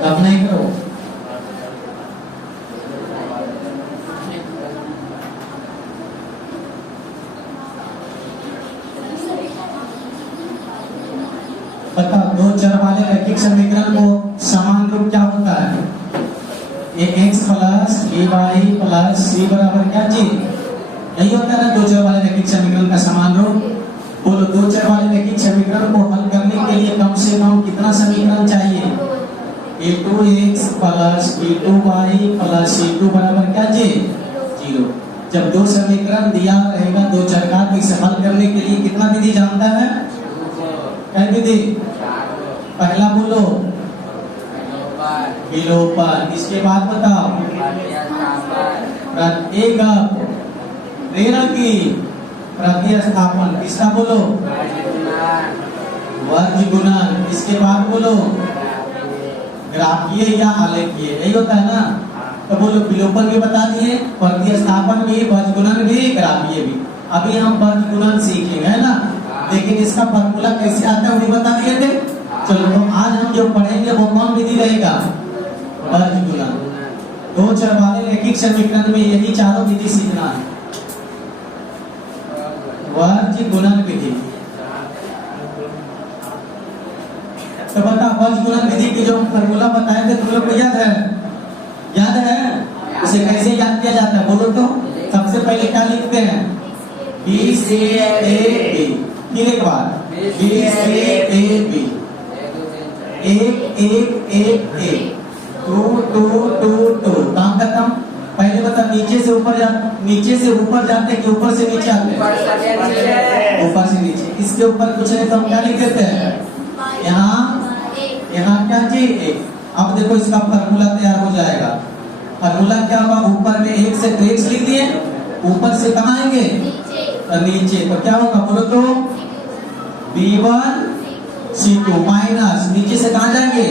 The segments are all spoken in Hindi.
अब नहीं करो। पता दो चर वाले रैखिक समीकरण को समान रूप क्या होता है? ये x plus ay plus c बराबर क्या चीज? यही होता है ना दो चर वाले रैखिक समीकरण का समान रूप। बोलो दो चर वाले रैखिक समीकरण को हल करने के लिए कम से कम कितना समीकरण चाहिए? a2x plus b2y plus c2 बराबर क्या चीज? 0। जब दो समीकरण दिया रहेगा दो चर का, तो इसे हल करने के लिए कितना विधि जानता है? क्या विधि? पहला बोलो विलोपन, इसके बाद बताओ प्रेरण की प्रतिस्थापन, किसका बोलो? वर्ग गुणन, इसके बाद बोलो ग्राफीय या आलेखीय, यही होता है ना। तो बोलो विलोपन भी बता दिए, प्रतिस्थापन भी, वर्ग गुणन भी, ग्राफीय भी। अभी हम वर्ग गुणन सीखेंगे है ना, लेकिन इसका फॉर्मूला कैसे आता है वो भी बता दिए थे। चलो तो आज हम जो पढ़ेंगे वो कौन विधि रहेगा? वर्ग गुणन। दो चर वाले रैखिक समीकरण में यही चारों विधि सीखना है, वर्ग गुणन विधि। तो बता वर्ग गुणन विधि की जो फॉर्मूला बताए थे तुम लोग को याद है? याद है? उसे कैसे याद किया जाता है बोलो तो? सबसे पहले क्या लिखते हैं? बी सी ए बी, फिर एक बार बी सी ए बी, एक एक एक एक, टू टू टू टू, काम खत्म। पहले बता नीचे से ऊपर नीचे से ऊपर जाते कि ऊपर से नीचे आते? ऊपर से नीचे। इसके ऊपर कुछ नहीं तो हम क्या लिख देते हैं? यहाँ क्या चीज? एक। अब देखो इसका फॉर्मूला तैयार हो जाएगा। फॉर्मूला क्या होगा? ऊपर में एक से ट्रेक्स लिख दिए, ऊपर से कहाँ आएंगे? नीचे। तो क्या होगा बोलो तो? B1 C2 माइनस नीचे से कहाँ जाएंगे?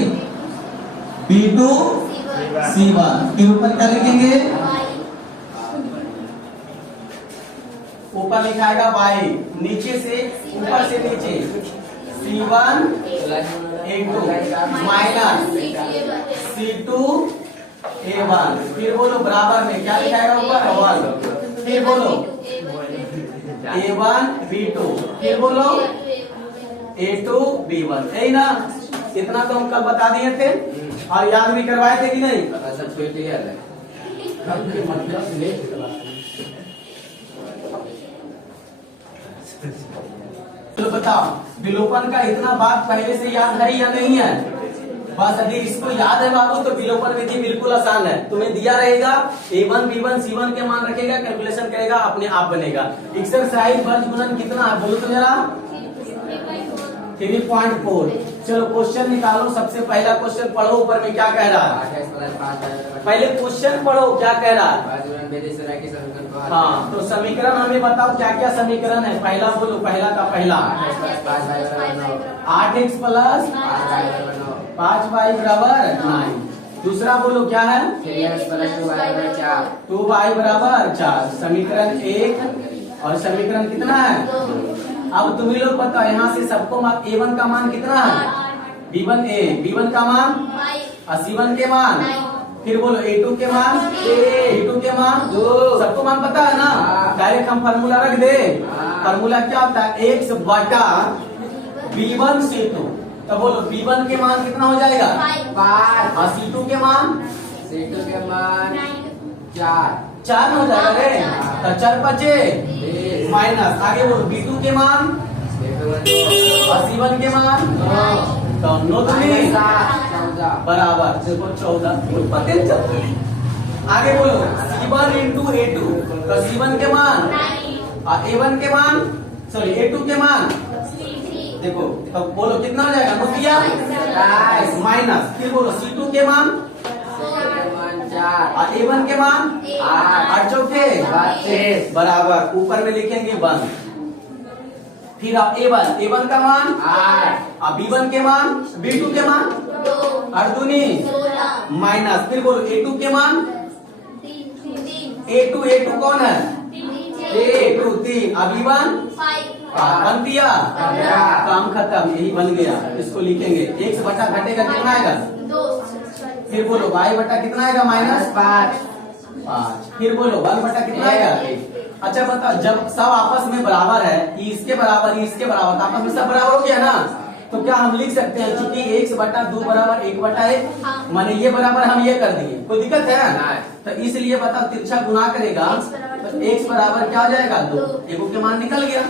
B2 C1, फिर ऊपर क्या लिखेंगे? ऊपर लिखाएगा y, नीचे से ऊपर से नीचे C1 A2 minus C2 A1, फिर बोलो बराबर में क्या लिखाएगा ऊपर? 1, फिर बोलो A1 B2, फिर बोलो A2 B1, यही ना? इतना तो हम कल बता दिए थे और याद भी करवाए थे कि नहीं? तो बताओ विलोपन का इतना बात पहले से याद है या नहीं है? बस अगर इसको याद है बाबू तो विलोपन विधि बिल्कुल आसान है। तुम्हें दिया रहेगा A1 B1 C1 के मान रखेगा, कैलकुलेशन करेगा, अपने आप बनेगा। एक्सरसाइज वर्ग गुणन कितना है बोलो तो मेरा? 3.4। चलो क्वेश्चन निकालो। सबसे पहला क्वेश्चन पढ़ो, ऊपर में क्या कह रहा है? पहले क्वेश्चन पढ़ो क्या कह रहा है। हाँ तो समीकरण हमें बताओ क्या क्या समीकरण है। पहला बोलो, पहला का पहला 8x प्लस 5y बराबर 9। दूसरा बोलो क्या है? 2y बराबर 4। समीकरण 1 और समीकरण कितना है? अब तुम लोग बताओ यहाँ से सबको A1 का मान कितना है? B1 का मान और C1 के मान, फिर बोलो A2 के मान, A2 के मान, सबको मान पता है ना? डायरेक्ट हम फार्मूला रख दे। फार्मूला क्या होता है? x बटा B1 C2। तो बोलो B1 के मान कितना हो जाएगा? 5 और C2 के मान 4 हो जाएगा रे। तो 4 बचे माइनस, आगे बोलो B2 के मान और C1 के मान, तो 9 बराबर 14। आगे बोलो C1 इंटू A2, तो C1 के मान और A1 के मान, सॉरी A2 के मान देखो, तो बोलो कितना हो जाएगा? मुझिया माइनस, फिर बोलो C2 के मान और A1 के मान 8 चौके बराबर, ऊपर में लिखेंगे 1। फिर आप A1 का मान और B1 के मान, B2 के मान 8 दूनी माइनस, फिर बोलो A2 के मान, A2 कौन है? A2 3 और B1 बन दिया, काम खत्म, यही बन गया। इसको लिखेंगे x बटा घटेगा कितना आएगा? फिर बोलो y बटा कितना आएगा -5। फिर बोलो 1 बटा कितना आएगा। अच्छा बताओ, जब सब आपस में बराबर है, इसके बराबर इसके बराबर, तो आपस में सब बराबर हो गया ना, तो क्या हम लिख सकते हैं क्योंकि x बटा 2 बराबर 1 बटा 1, माने ये बराबर हम ये कर दिए, कोई दिक्कत है? तो इसलिए बताओ तिरछा गुना करेगा तो x बराबर क्या हो जाएगा 2, एक के मान निकल गया।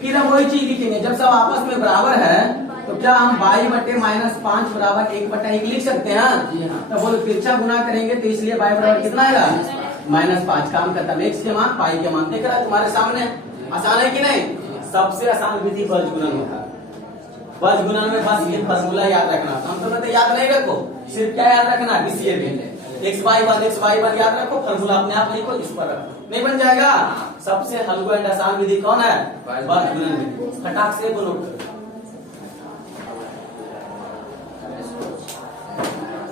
फिर हम वही चीज लिखेंगे, जब सब आपस में बराबर है तो क्या हम y बटे -5 बराबर 1 बटा 1 लिख सकते हैं? तो बोलो तिरछा गुना करेंगे तो इसलिए y बराबर कितना आएगा -5। काम खत्म, x के मान पाई के मान दिख रहा है तुम्हारे सामने। आसान है कि नहीं? सबसे आसान विधि बज गुणन होता है। बज गुणन में बस ये फॉर्मूला याद रखना, हम तो कहते याद नहीं रखो, सिर्फ क्या याद रखना, बीसीए में x/1 याद रखो, फॉर्मूला अपने आप लिखो, इस पर रखो, नहीं बन जाएगा। सबसे हल्का एंड आसान विधि कौन है? बज गुणन विधि। फटाक से बोलो,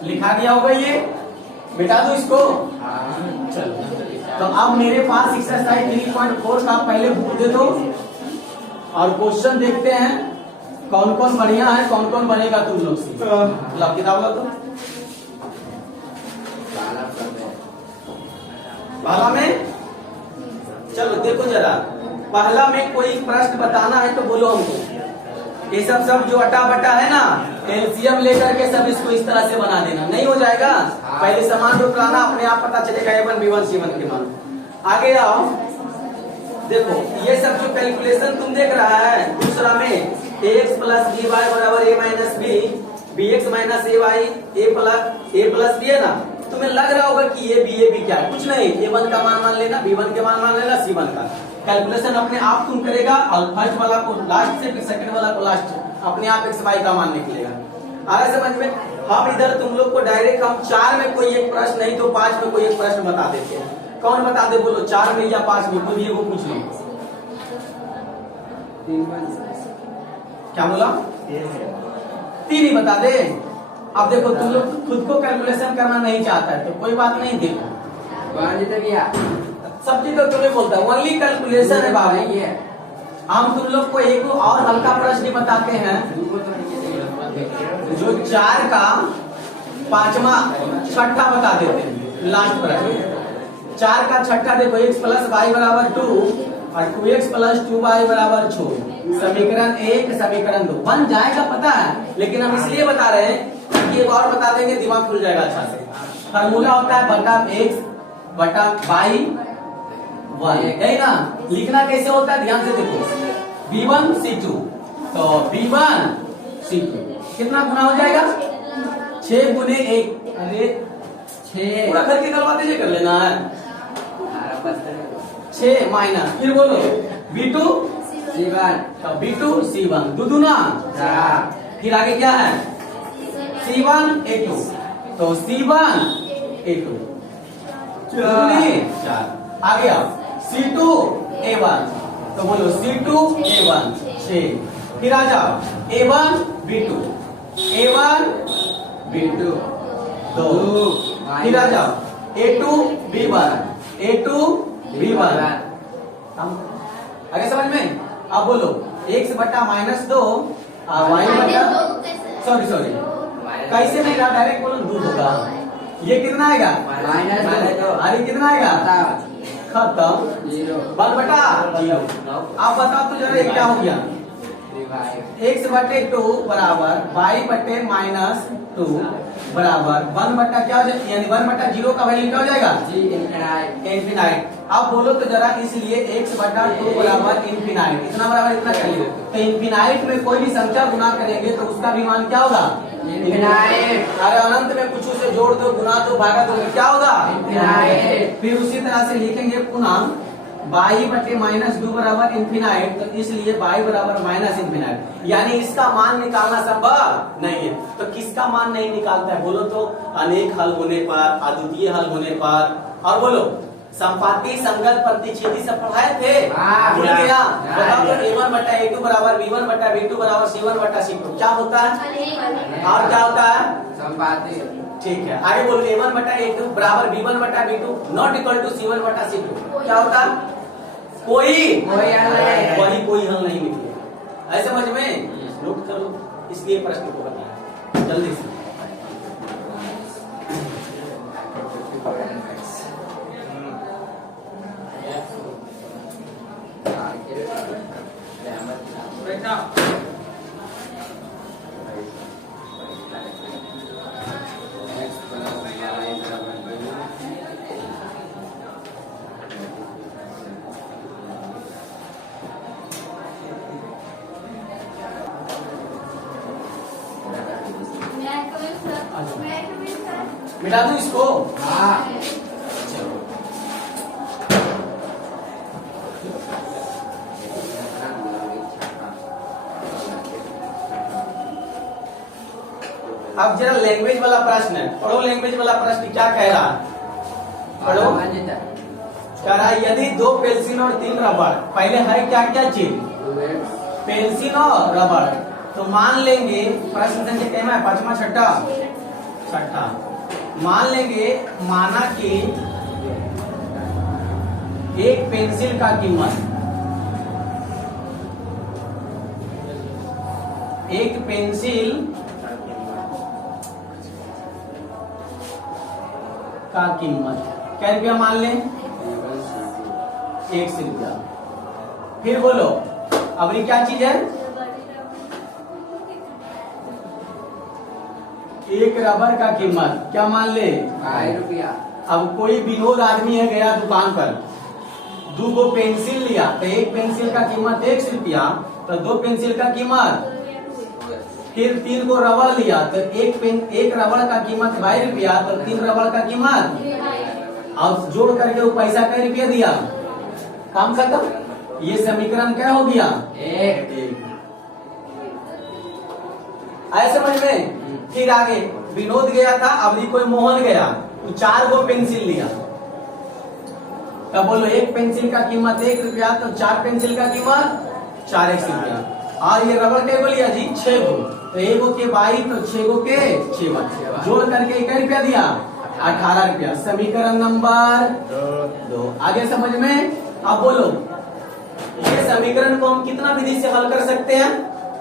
लिखा दिया होगा ये, मिटा दो इसको। चलो, तो अब मेरे पास एक्सरसाइज 3.4 का पहले बुक दे दो और क्वेश्चन देखते हैं कौन कौन बढ़िया है, कौन कौन बनेगा तुम लोग से। लो किताब लो, तो पहला में चलो देखो जरा, पहला में कोई प्रश्न बताना है तो बोलो हमको। ये सब जो अटा बटा है ना, एलसीएम लेकर के सब इसको इस तरह से बना देना, नहीं हो जाएगा। पहले समान रूप लाना, अपने आप पता चलेगा A1 B1 C1 के मान। आगे आओ, देखो ये सब जो कैलकुलेशन तुम देख रहा है, दूसरा में ax प्लस by बराबर a minus b, bx minus ay, a plus b है ना, तुम्हें लग रहा होगा कि ये b क्या है, कुछ नहीं, a1 का मान लेना, b1 के मान लेना, c1 का। कैलकुलेशन अपने आप तुम करेगा और फर्स्ट वाला को लास्ट से, फिर सेकंड वाला को लास्ट, अपने आप x y का मान निकलेगा। आ रहा समझ में? अब इधर तुम लोग को डायरेक्ट हम 4 में कोई एक प्रश्न नहीं तो 5 में कोई एक प्रश्न बता देते हैं। कौन बता दे बोलो, 4 में या 5 में, कोई वो पूछ लो। क्या बोला? 3 ही बता दे। अब देखो तुम लोग खुद को कैलकुलेशन करना नहीं चाहता है तो कोई बात नहीं, देखो सब चीज तो तुम्हें बोलता है, ओनली कैलकुलेशन है बाबा। ये हम तुम लोग को एक और हल्का प्रश्न बताते हैं, जो 4 का 5वां 6ठा बता देते हैं। लास्ट प्रश्न 4 का 6ठा देखो, x प्लस y बराबर 2 और 2x प्लस 2y बराबर 6। समीकरण 1 समीकरण 2 बन जाएगा, पता है, लेकिन हम इसलिए बता रहे हैं कि एक और बता देंगे दिमाग खुल जाएगा अच्छा से। फार्मूला होता है बटा x बटा y, है ना। लिखना कैसे होता है ध्यान से देखो, b1 c2, तो b1 c2 कितना गुना हो जाएगा 6 गुने 1, अरे 6 पूरा घर की गलबातें ये कर लेना है। 6 माइनस, फिर बोलो b2 c1, तो b2 c1 दुदुना 4, फिर आगे क्या है c1 a2, तो c1 a2 4, आगे आओ c2 a1, तो बोलो c2 a1 6, फिर आ जाओ a1 b2 a1 b2 2, फिर आ जाओ a2 b1 a2 b1। आगे समझ में? अब बोलो x बटा -2 y बटा, सॉरी कैसे नहीं रहा, डायरेक्ट बोलो 2 होगा। ये कितना आएगा -2, अरे कितना आएगा खत्म 1 बटा 0। अब बताओ तो जरा ये क्या हो गया, x बटे 2 बराबर y बटे -2 बराबर 1 बटा क्या हो जाएगा, यानी 1 बटा 0 का वैल्यू क्या हो जाएगा इंफिनाइट। अब बोलो तो जरा, इसलिए x बटा 2 बराबर इंफिनाइट, इतना बराबर इतना चाहिए, तो इंफिनाइट में कोई भी संख्या गुना करेंगे तो उसका भी मान क्या होगा इंफिनाइट। अरे अनंत में कुछ से जोड़ दो, गुना दो, भागा दो, क्या होगा इंफिनाइट। फिर उसी तरह से लिखेंगे पुनः y बटे -2 बराबर इंफिनाइट, तो इसलिए y बराबर माइनस इंफिनाइट, यानी इसका मान निकालना संभव नहीं है। तो किसका मान नहीं निकालता है बोलो तो, अनेक हल होने पर, अद्वितीय हल होने पर, और बोलो संपाती संगत प्रतिच्छेदी सब पढ़ाए थे, भूल गया? बताओ तो a1 बटा a2 बराबर b1 बटा b2 बराबर c1 बटा c2 क्या होता है, और क्या होता है संपाती। ठीक है, आगे बोलो a1 बटा a2 बराबर b1 बटा b2 not equal to c1 बटा c2 क्या होता है, कोई हल नहीं निकले। ऐसे समझ में नोट कर लो, इसलिए प्रश्न को बताया जल्दी से। मिटा दूं इसको? हाँ। चलो अब जरा लैंग्वेज वाला प्रश्न है, पढ़ो लैंग्वेज वाला प्रश्न क्या कह रहा है, पढ़ो। कह रहा है यदि 2 पेंसिल और 3 रबड़, पहले है क्या क्या चीज, पेंसिल और रबड़, तो मान लेंगे प्रश्न संख्या क्या है, 5वां छठा, मान लेंगे माना कि एक पेंसिल का कीमत, एक पेंसिल का कीमत क्या रुपया मान लें, 1 रुपया। फिर बोलो अब ये क्या चीज है, एक रबर का कीमत क्या मान ले, 2 रुपया। अब कोई विनोद आदमी है गया दुकान पर, 2 पेंसिल लिया, तो एक पेंसिल का कीमत 1 रुपया, तो 2 पेंसिल का कीमत, फिर 3 को रबड़ लिया, तो एक रबड़ का कीमत 22 रुपया, तो 3 रबड़ का कीमत, अब जोड़ करके वो पैसा कै रुपया दिया, काम खत्म। ये समीकरण क्या हो गया, 1। आए समझ में? फिर आगे विनोद गया था, अब कोई मोहन गया, तो 4 पेंसिल लिया, तब बोलो एक पेंसिल का कीमत 1 रुपया, तो 4 पेंसिल का कीमत 4x रुपया। और ये रबड़ के लिया जी 6 गो, तो 1 गो के 22, तो 6 गो के 6, जोड़ करके 1 रुपया दिया, 18 रुपया। समीकरण नंबर 2। आगे समझ में? अब बोलो ये समीकरण को हम कितना विधि से हल कर सकते हैं,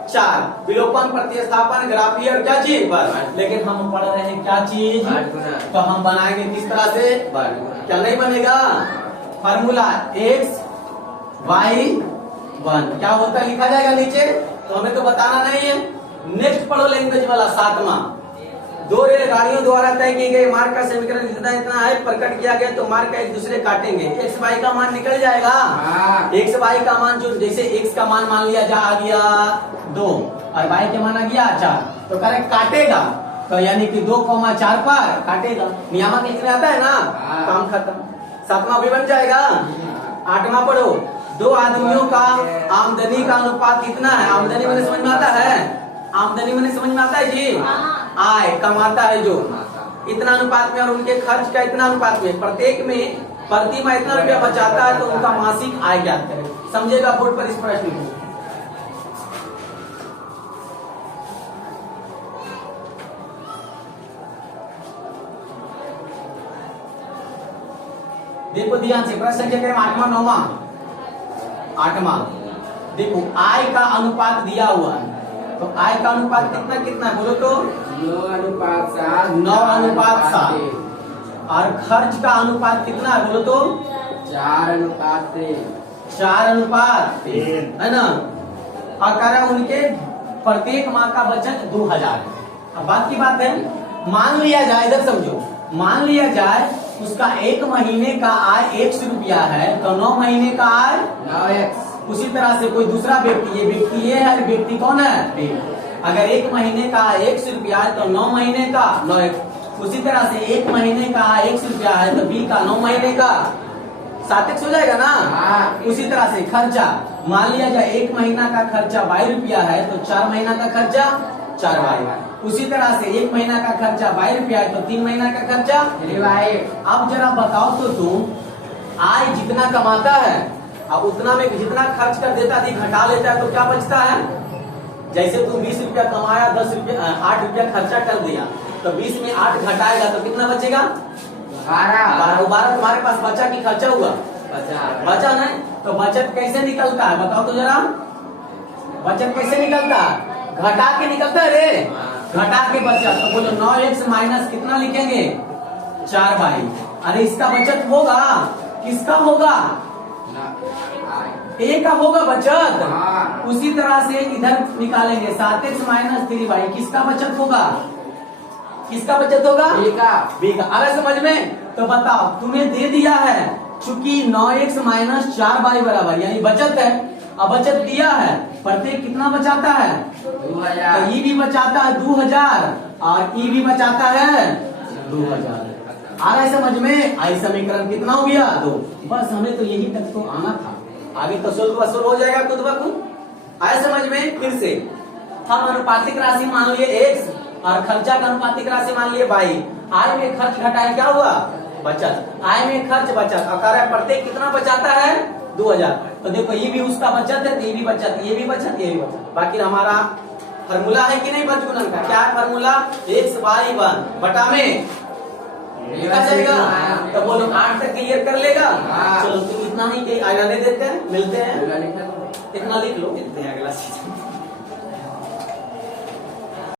4, विलोपन, प्रतिस्थापन, ग्राफीय और क्या चीज पर, लेकिन हम पढ़ रहे हैं क्या चीज, तो हम बनाएंगे किस तरह से, क्या नहीं बनेगा, फार्मूला x y 1 क्या होता है लिखा जाएगा नीचे, तो हमें तो बताना नहीं है। नेक्स्ट पढ़ो लैंग्वेज वाला 7वां, 2 रेलगाड़ियों द्वारा तय किए गए मार्ग का समीकरण जितना इतना है प्रकट किया गया, तो मार्ग का एक दूसरे काटेंगे, x y का मान निकल जाएगा, x y का मान जो, जैसे x का मान लिया जा आ गया 2 और y के मान आ गया 4, तो करेक्ट काटेगा, तो यानी कि 2,4 पर काटेगा, नियामक लिखने आता है ना, काम खत्म। 7वां भी बन जाएगा। 8वां पढ़ो, 2 आदमियों का आमदनी का अनुपात कितना है, आमदनी मैंने समझ में आता है, आमदनी मैंने समझ में आता है जी, आय कमाता है जो, इतना अनुपात में, और उनके खर्च का इतना अनुपात में, प्रत्येक में प्रति माह इतना रुपया बचाता है, तो उनका मासिक आय ज्ञात करें। समझेगा बोर्ड पर इस प्रश्न को। देखो ध्यान से, प्रश्न संख्या करें 8वां 9वां 8वां। देखो आय का अनुपात दिया हुआ है, तो आय का अनुपात कितना कितना है बोलो तो, 9:7। 9:7। और खर्च का अनुपात कितना है बोलो तो, 4:3। 4:3 है ना। और कह रहा उनके प्रत्येक माह का बचत 2000 है। अब बात की बात है, मान लिया जाए, इधर समझो, मान लिया जाए उसका 1 महीने का आय 100 रुपया है, तो 9 महीने का आय 9x। उसी तरह से कोई दूसरा व्यक्ति, ये व्यक्ति ये है, व्यक्ति कौन है, बी। अगर 1 महीने का 100 रुपया है, तो 9 महीने का 9x। उसी तरह से 1 महीने का 100 रुपया है, तो बी का 9 महीने का 7x हो जाएगा ना। उसी तरह से खर्चा, मान लिया जाए 1 महीना का खर्चा 22 रुपया है, तो 4 महीना का खर्चा 4 22। उसी तरह से 1 महीना का खर्चा 22 रुपया है, तो 3 महीना का खर्चा 22। अब जरा बताओ तो तुम आय जितना कमाता है, अब उतना में जितना खर्च कर देता थी घटा लेता है, तो क्या बचता है। जैसे तुम 20 रुपया कमाया, 10 रुपया 8 रुपया खर्चा कर दिया, तो 20 में 8 घटाएगा तो कितना बचेगा, 12 तुम्हारे पास बचा कि खर्चा हुआ, बचा नहीं। तो बचत कैसे निकलता है बताओ तो जरा, बचत कैसे निकलता है, घटा के निकलता है रे, घटा के बचत। तो बोलो 9x माइनस कितना लिखेंगे, 4y। अरे इसका बचत होगा, किसका होगा, ए का होगा बचत। उसी तरह से इधर निकालेंगे 7x माइनस 3y, किसका बचत होगा, किसका बचत होगा, बी का। अरे समझ में? तो बताओ, तुम्हें दे दिया है, चूंकि 9x माइनस 4y बराबर यानी बचत है, अब बचत दिया है, प्रत्येक कितना बचाता है, तो 2000 ई भी बचाता है 2000 और ई भी बचाता है 2000। आ रहा है समझ में? आई समीकरण कितना हो गया? 2। बस हमें तो यही तक तो आना था, आगे तो सोल्व वसूल हो जाएगा खुद ब खुद। आया समझ में? फिर से हम अनुपातिक राशि मान लिए x और खर्चा का अनुपातिक राशि मान लिए y। आय में खर्च घटाए क्या हुआ? बचत। आय में खर्च बचत और कह रहा है प्रत्येक कितना बचाता है? 2000। तो देखो ये भी उसका बचत है, तो ये भी बचत, ये भी बचत, ये भी बचत। बाकी हमारा फार्मूला है कि नहीं बचगुणन का? क्या है फार्मूला? x y 1 बटा में लिखा जाएगा। तो बोलो 8 तक क्लियर कर लेगा? हाँ। चलो तुम इतना ही आगे देते हैं, मिलते हैं। पूरा लिखा तो इतना लिख लो, मिलते हैं अगला सीजन।